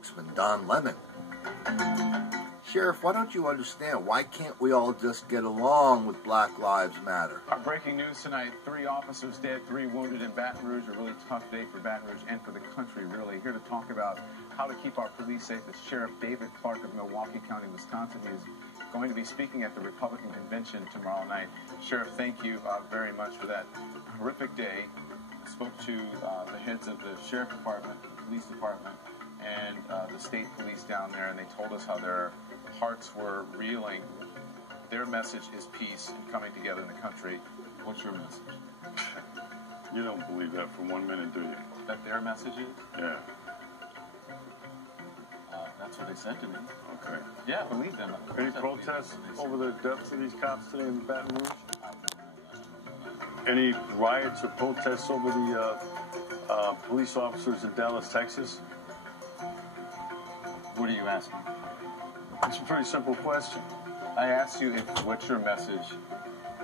spokesman, Don Lemon. Sheriff, why don't you understand? Why can't we all just get along with Black Lives Matter? Our breaking news tonight, 3 officers dead, 3 wounded in Baton Rouge. A really tough day for Baton Rouge and for the country, really. Here to talk about how to keep our police safe is Sheriff David Clarke of Milwaukee County, Wisconsin. He is going to be speaking at the Republican convention tomorrow night. Sheriff, thank you very much for that horrific day. I spoke to the heads of the Sheriff Department, the Police Department, and the state police down there, and they told us how their hearts were reeling. Their message is peace and coming together in the country. What's your message? You don't believe that for 1 minute, do you? That their message is? Yeah. That's what they said to me. Okay. Yeah, I believe them. Any protests over the deaths of these cops today in Baton Rouge? Any riots or protests over the police officers in Dallas, Texas? What are you asking? It's a pretty simple question. I asked you what's your message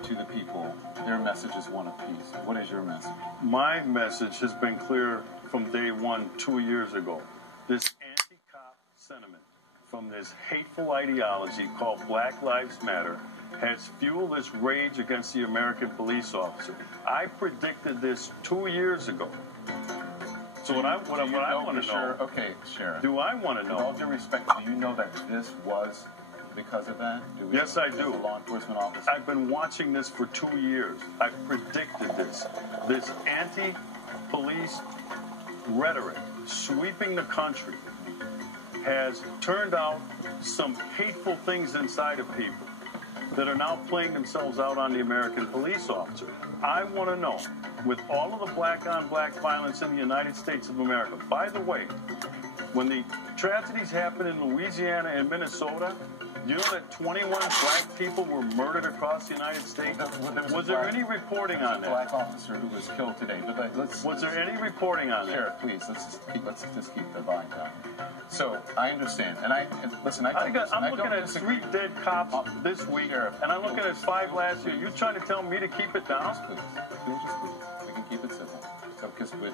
to the people. Their message is one of peace. What is your message? My message has been clear from day one 2 years ago. This anti-cop sentiment from this hateful ideology called Black Lives Matter has fueled this rage against the American police officer. I predicted this 2 years ago. So what I want to know, okay, Sheriff. do I want to know? With all due respect, do you know that this was because of that? Yes, I do. Law enforcement officer? I've been watching this for 2 years. I predicted this. This anti-police rhetoric sweeping the country has turned out some hateful things inside of people that are now playing themselves out on the American police officer. I want to know, with all of the black-on-black violence in the United States of America, by the way, when the tragedies happened in Louisiana and Minnesota, you know that 21 black people were murdered across the United States? Was there any reporting on that? Black officer who was killed today. But was there any reporting on that? Sheriff, please, let's just keep the volume down. So I understand, and listen. I'm looking at 3 dead cops this week, and I'm looking at 5 last year. You're trying to tell me to keep it down? Please. We can keep it civil. Because with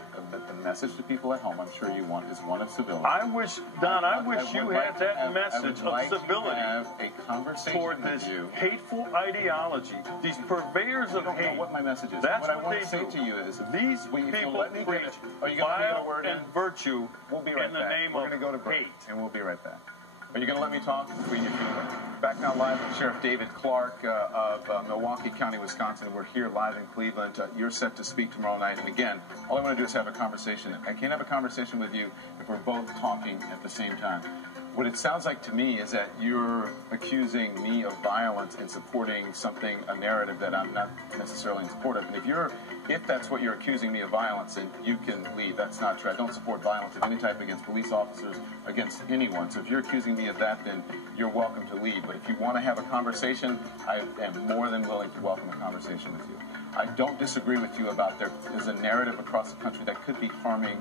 the message to people at home, I'm sure you want is one of civility. I wish, Don, I wish you had that message of civility have a conversation toward this hateful ideology, these purveyors of hate. I don't know what my message is. That's what I what want they to say do. to you is these people preach vile and virtue in the name of hate. And we'll be right back. Are you going to let me talk? Back now live with Sheriff David Clarke of Milwaukee County, Wisconsin. We're here live in Cleveland. You're set to speak tomorrow night. And again, all I want to do is have a conversation. I can't have a conversation with you if we're both talking at the same time. What it sounds like to me is that you're accusing me of violence and supporting a narrative that I'm not necessarily in support of. And if that's what you're accusing me of violence, then you can leave. That's not true. I don't support violence of any type against police officers, against anyone. So if you're accusing me of that, then you're welcome to leave. But if you want to have a conversation, I am more than willing to welcome a conversation with you. I don't disagree with you about there's a narrative across the country that could be harming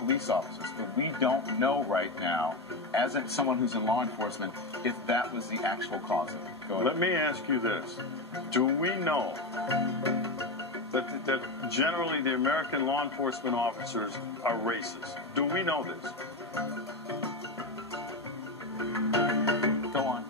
police officers. But we don't know right now, as someone who's in law enforcement, if that was the actual cause of it. Go ahead. Let me ask you this. Do we know that generally the American law enforcement officers are racist? Do we know this? Go on.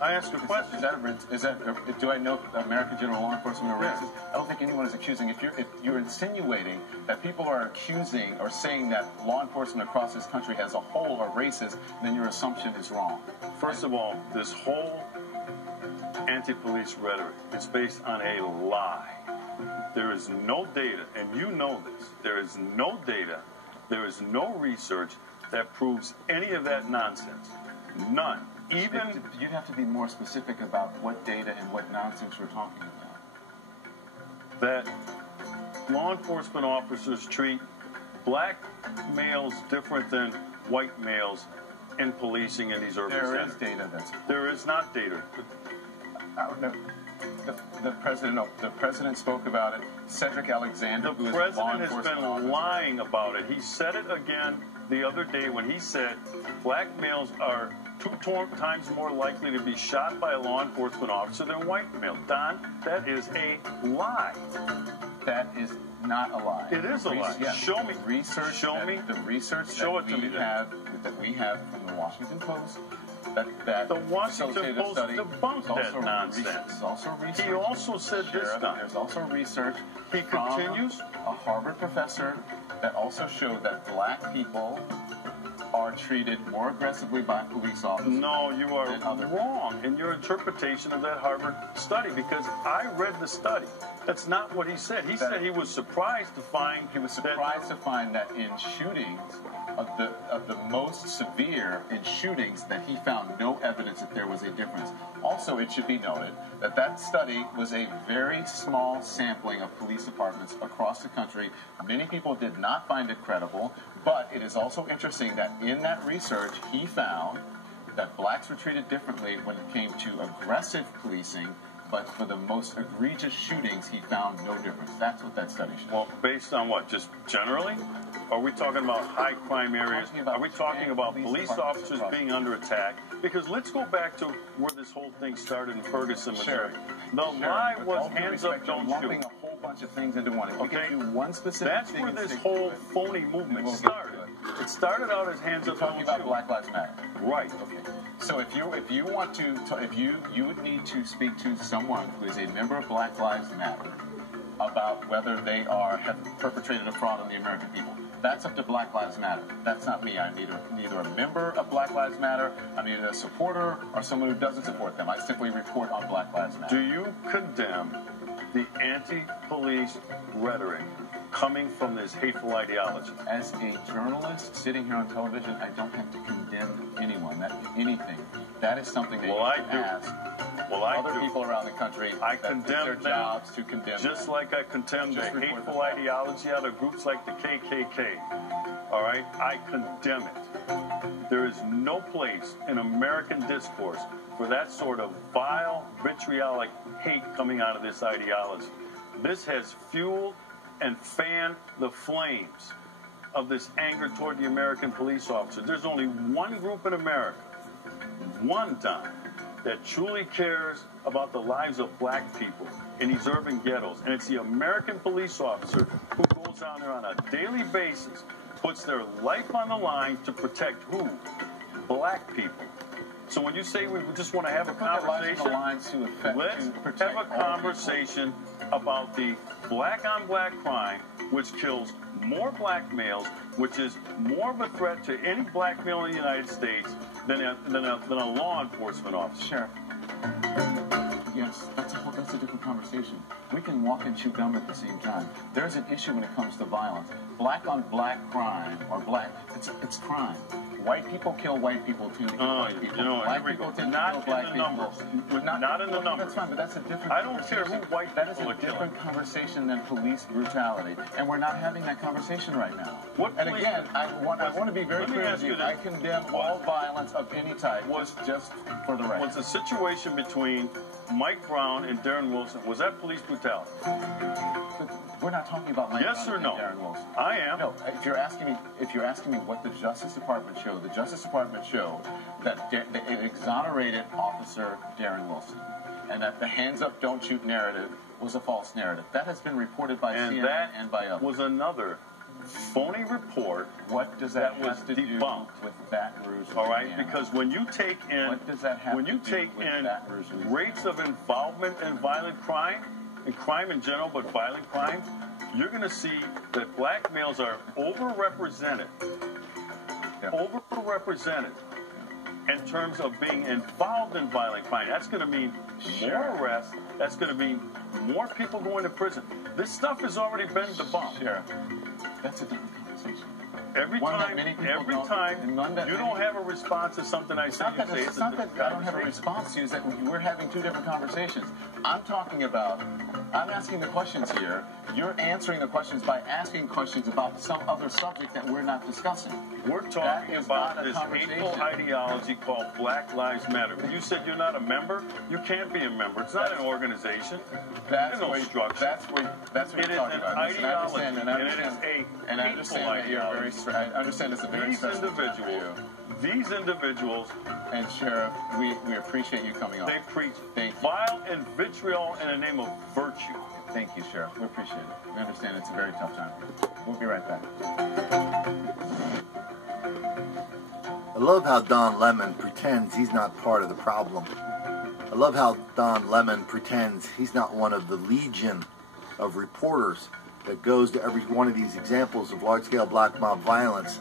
I ask a question. Do I know that American general law enforcement are racist? I don't think anyone is accusing. If you're insinuating that people are accusing or saying that law enforcement across this country as a whole are racist, then your assumption is wrong. First of all, this whole anti-police rhetoric is based on a lie. There is no data, and you know this. There is no data, there is no research that proves any of that nonsense. None. You'd have to be more specific about what data and what nonsense we're talking about. That law enforcement officers treat black males different than white males in policing in these urban centers. There is data There is not data. No. The president spoke about it. Cedric Alexander, the president has been lying about it. He said it again the other day when he said black males are 2 times more likely to be shot by a law enforcement officer than white males. Don, that is a lie. That is not a lie. It is a lie. Yes. Show me. Research. Show me. The research Show that it to me, that we have from the Washington Post. That The Washington facilitated Post study. debunked There's that also nonsense. There's also research. He also said this Sheriff, time. There's also research. He from continues. A Harvard professor that also showed that black people are treated more aggressively by police officers. No, you are than other wrong in your interpretation of that Harvard study because I read the study. That's not what he said. He said he was surprised to find that in shootings of the most severe in shootings that he found no evidence that there was a difference. Also, it should be noted that that study was a very small sampling of police departments across the country. Many people did not find it credible, but it is also interesting that in that research he found that blacks were treated differently when it came to aggressive policing, but for the most egregious shootings, he found no difference. That's what that study showed. Well, based on what? Just generally? Are we talking about high crime areas? Are we talking about police officers being under attack? Because let's go back to where this whole thing started in Ferguson, Missouri. The lie was hands up, don't shoot. Lumping a whole bunch of things into one. If we can do one specific That's thing where and this stick whole to it, phony movement we'll get started. to it. It started out as hands You're up, talking don't about shoot. Black Lives Matter. Right. Okay. So if you want to, if you would need to speak to someone who is a member of Black Lives Matter about whether they have perpetrated a fraud on the American people. That's up to Black Lives Matter. That's not me. I'm neither a member of Black Lives Matter, I'm either a supporter or someone who doesn't support them. I simply report on Black Lives Matter. Do you condemn the anti-police rhetoric coming from this hateful ideology? As a journalist sitting here on television, I don't have to condemn anyone, anything. That is something that you should ask other people around the country. I condemn their jobs to condemn just them. like I condemn the hateful ideology out of groups like the KKK. All right? I condemn it. There is no place in American discourse for that sort of vile, vitriolic hate coming out of this ideology. This has fueled and fanned the flames of this anger toward the American police officer. There's only one group in America, one time, that truly cares about the lives of black people in these urban ghettos. And it's the American police officer who goes down there on a daily basis, puts their life on the line to protect who? Black people. So when you say we just want to have a conversation, let's have a conversation about the black-on-black crime, which kills more black males, which is more of a threat to any black male in the United States than a law enforcement officer. Sheriff. Yes, that's a different conversation. We can walk and chew gum at the same time. There's an issue when it comes to violence. Black-on-black crime, or it's crime. White people kill white people too. Black people tend to kill black people. Not in the numbers. That's fine, but that's a different. I don't care who white That is people a are killing. different conversation than police brutality, and we're not having that conversation right now. And again, I want to be very clear with you. I condemn all violence of any type. Just for the record. Was the situation between Mike Brown and Darren Wilson, was that police brutality? We're not talking about Mike Yes Brown or no? and Darren Wilson. I am. No, if you're asking me what the Justice Department showed, the Justice Department showed that it exonerated Officer Darren Wilson, and that the hands up, don't shoot narrative was a false narrative. That has been reported by CNN and by others. Was another phony report. What does that was have to do debunked with Baton Rouge? All right, because when you take in What does that have to do with Baton Rouge, Louisiana? rates of involvement in violent crime, and crime in general, but violent crime, you're going to see that black males are overrepresented. Overrepresented in terms of being involved in violent crime. That's going to mean more arrests. That's going to mean more people going to prison. This stuff has already been debunked. Sheriff, that's a different conversation. Every time you don't have a response to something I say, It's not that I don't have a response to you. It's that we're having two different conversations. I'm asking the questions here. You're answering the questions by asking questions about some other subject that we're not discussing. We're talking about this hateful ideology called Black Lives Matter. You said you're not a member. You can't be a member. It's not an organization. There's no structure. That's what you're talking about. It is an ideology, and it is a hateful ideology. I understand it's a very stressful time for you. These individuals, and Sheriff, we appreciate you coming on. They preach Thank you. vile and vitriol in the name of virtue. you. Thank you, Sheriff. We appreciate it. We understand it's a very tough time. We'll be right back. I love how Don Lemon pretends he's not part of the problem. I love how Don Lemon pretends he's not one of the legion of reporters that goes to every one of these examples of large-scale black mob violence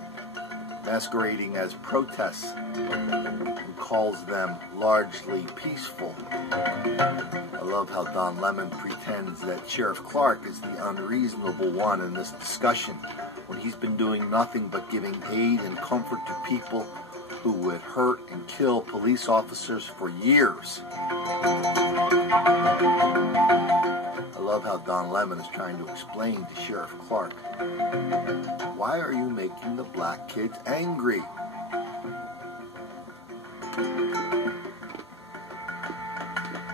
masquerading as protests and calls them largely peaceful. I love how Don Lemon pretends that Sheriff Clarke is the unreasonable one in this discussion when he's been doing nothing but giving aid and comfort to people who would hurt and kill police officers for years. I love how Don Lemon is trying to explain to Sheriff Clarke, why are you making the black kids angry?